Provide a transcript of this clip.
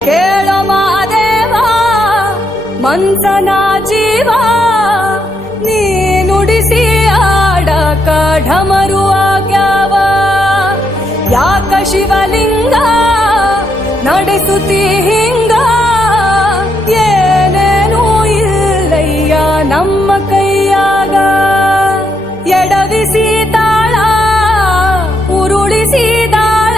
ಕೇಳ ಮಾದೇವ ಮಂಥನ ಜೀವ, ನೀ ನುಡಿಸಿ ಆಡ ಢಮರು ಆಗ್ಯಾವ. ಯಾಕ ಶಿವಲಿಂಗ ನಡೆಸುತ್ತಿ ಹಿಂಗ? ಏನೇನೂ ಇಲ್ಲಯ್ಯ ನಮ್ಮ ಕೈಯಾಗ. ಎಡವಿಸಿ ತಾಳ ಉರುಳಿಸಿ ದಾಳ